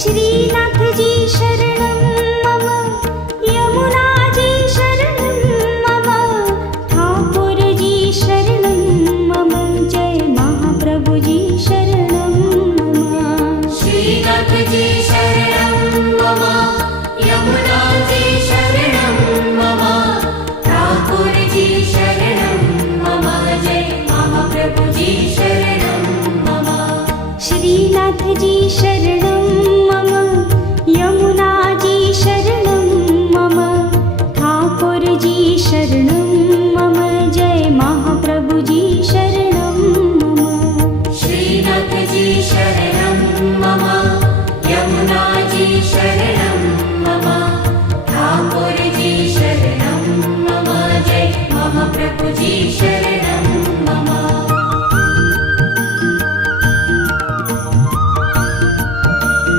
श्रीनाथजी शरणं मम, यमुनाजी शरणं मम, ठाकुरजी शरणं मम, जय महाप्रभुजी शरणं मम। श्रीनाथजी शरणं मम, यमुनाजी शरणं मम, ठाकुरजी शरणं मम, जय महाप्रभुजी शरणं मम। श्रीनाथजी शरणं